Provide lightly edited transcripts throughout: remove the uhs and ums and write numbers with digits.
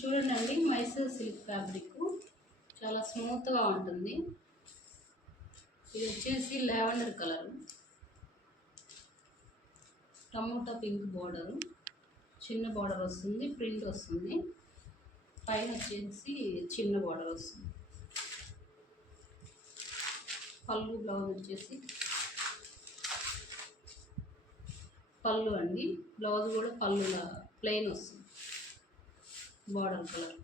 చూడండి, Mysore silk fabric చాలా స్మూత్గా ఉంటుంది. ఇది వచ్చేసి lavender colour, tomato pink border, చిన్న బార్డర్ వస్తుంది, ప్రింట్ వస్తుంది. పైన వచ్చేసి చిన్న బార్డర్ వస్తుంది. పళ్ళు బ్లౌజ్ వచ్చేసి పళ్ళు అండి. బ్లౌజ్ కూడా పళ్ళులా ప్లెయిన్ వస్తుంది, బార్డర్ కలర్.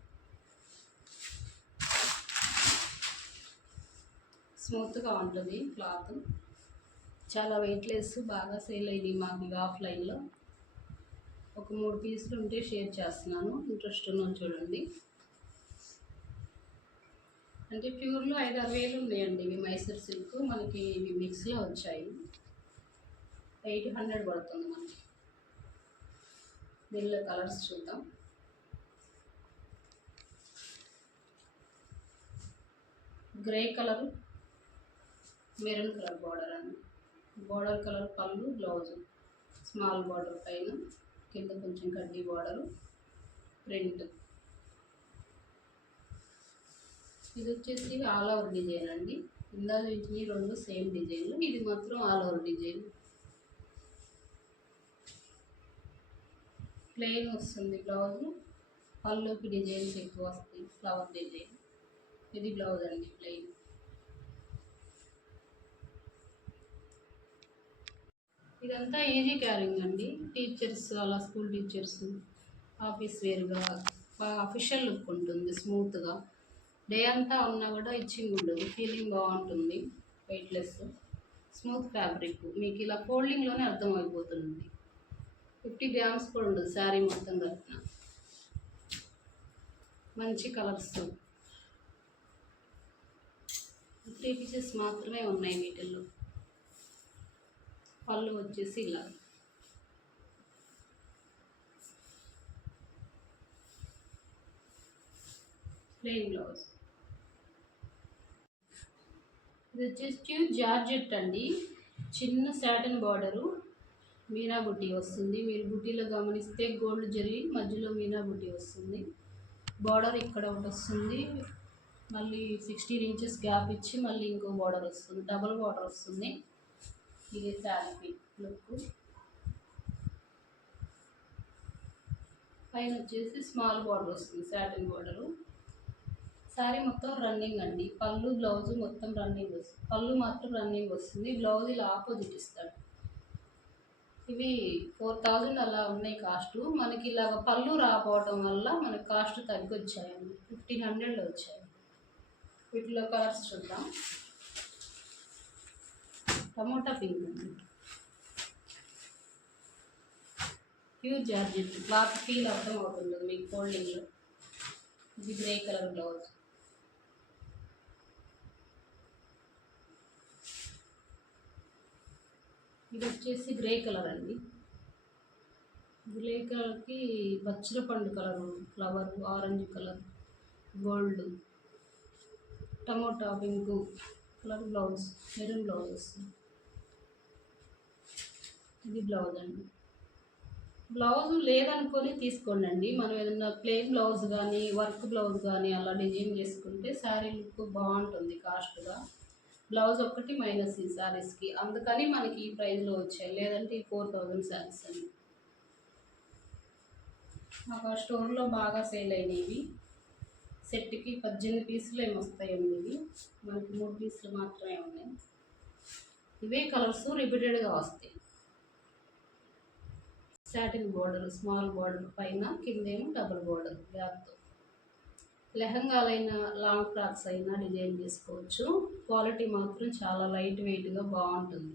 స్మూత్గా ఉంటుంది క్లాత్. చాలా వెయిట్లెస్, బాగా సేల్ అయింది మాకు ఆఫ్లైన్లో. ఒక 3 పీసులు ఉంటే షేర్ చేస్తున్నాను, ఇంట్రెస్ట్ ఉన్నాను చూడండి. అంటే ప్యూర్లో 5-6 వేలు ఉన్నాయండి ఇవి మైసూర్ సిల్క్. మనకి ఇవి మిక్స్లో వచ్చాయి. 800 పడుతుంది మనకి. దీనిలో కలర్స్ చూద్దాం. Grey colour, maroon colour border అండి. బార్డర్ కలర్ పళ్ళు, బ్లౌజ్ స్మాల్ బార్డర్ పైన, కింద కొంచెం కడ్డీ బార్డరు, ప్రింట్. ఇది వచ్చేసి ఆల్ ఓవర్ డిజైన్ అండి. ఇందాక వీటిని 2 సేమ్ డిజైన్లు, ఇది మాత్రం ఆల్ ఓవర్ డిజైన్. ప్లెయిన్ వస్తుంది బ్లౌజ్, పళ్ళుకి డిజైన్స్ ఎక్కువ వస్తాయి, ఫ్లవర్ డిజైన్. ఇది బ్లౌజ్ అండి, ప్లెయిన్. ఇదంతా ఈజీ క్యారింగ్ అండి. టీచర్స్, అలా స్కూల్ టీచర్స్, ఆఫీస్ వేర్గా అఫీషియల్ లుక్ ఉంటుంది. స్మూత్గా డే అంతా ఉన్నా కూడా ఇచ్చింగ్ ఉండదు, ఫీలింగ్ బాగుంటుంది. Weightless smooth fabric. మీకు ఇలా ఫోల్డింగ్లోనే అర్థమైపోతుంది. 50 గ్రామ్స్ కూడా ఉండదు శారీ మొత్తం కలిపిన. మంచి కలర్స్, 3 పీసెస్ మాత్రమే ఉన్నాయి వీటిల్లో. పళ్ళు వచ్చేసి ఇలా, ప్లెయిన్ బ్లౌజ్. ఇది వచ్చేసి జార్జెట్ అండి. చిన్న సాటిన్ బార్డరు, మీనా బుట్టి వస్తుంది. మీరు బుట్టీలో గమనిస్తే గోల్డ్ జరీ, మధ్యలో మీనా బుట్టి వస్తుంది. బార్డర్ ఇక్కడ ఒకటి వస్తుంది, మళ్ళీ 16 ఇంచెస్ గ్యాప్ ఇచ్చి మళ్ళీ ఇంకో బార్డర్ వస్తుంది, డబుల్ బార్డర్ వస్తుంది. ఇది శారీ లుక్. పైన వచ్చేసి స్మాల్ బార్డర్ వస్తుంది, సాటిన్ బార్డరు. శారీ మొత్తం రన్నింగ్ అండి. పళ్ళు బ్లౌజ్ మొత్తం రన్నింగ్ వస్తుంది. పళ్ళు మాత్రం రన్నింగ్ వస్తుంది, బ్లౌజ్ ఇలా ఆపోజిట్ ఇస్తాడు. ఇవి 4000 అలా ఉన్నాయి కాస్ట్. మనకి ఇలాగ పళ్ళు రాకపోవడం వల్ల మనకి కాస్ట్ తగ్గొచ్చాయండి, 1500లో వచ్చాయి. వీటిలో కలర్స్ చూద్దాం. టమోటా పింక్ అండి, ప్యూర్ జార్జెట్. క్లాత్ ఫీల్ అర్థం అవుతుంది మీకు ఫోల్డింగ్లో. ఇది గ్రే కలర్ బ్లౌజ్. ఇది వచ్చేసి గ్రే కలర్ అండి. గ్రే కలర్కి బచ్చల పండు colour flower, orange colour, gold, tomato pink colour blouse, maroon blouse వస్తుంది. ఇది బ్లౌజ్ అండి. బ్లౌజ్ లేదనుకొని తీసుకోండి. మనం ఏదైనా ప్లెయిన్ బ్లౌజ్ కానీ, వర్క్ బ్లౌజ్ కానీ అలా డిజైన్ చేసుకుంటే శారీ లుక్ బాగుంటుంది కాస్ట్గా. బ్లౌజ్ ఒక్కటి మైనస్ ఈ శారీస్కి, అందుకని మనకి ఈ ప్రైస్లో వచ్చాయి. లేదంటే ఈ 4000 శారీస్ అండి. మాకు ఆ స్టోర్లో బాగా సేల్ అయినవి. సెట్కి 18 పీసులు ఏమి వస్తాయండి. ఇవి మనకి 3 పీసులు మాత్రమే ఉన్నాయి. ఇవే కలర్స్ రిపీటెడ్గా వస్తాయి. సాటిన్ బార్డర్, స్మాల్ బార్డర్ పైన, కిందేమో డబుల్ బార్డర్ గ్యాప్తో. లెహంగాలైనా లాంగ్ ఫ్రాక్స్ అయినా డిజైన్ చేసుకోవచ్చు. క్వాలిటీ మాత్రం చాలా లైట్ వెయిట్గా బాగుంటుంది.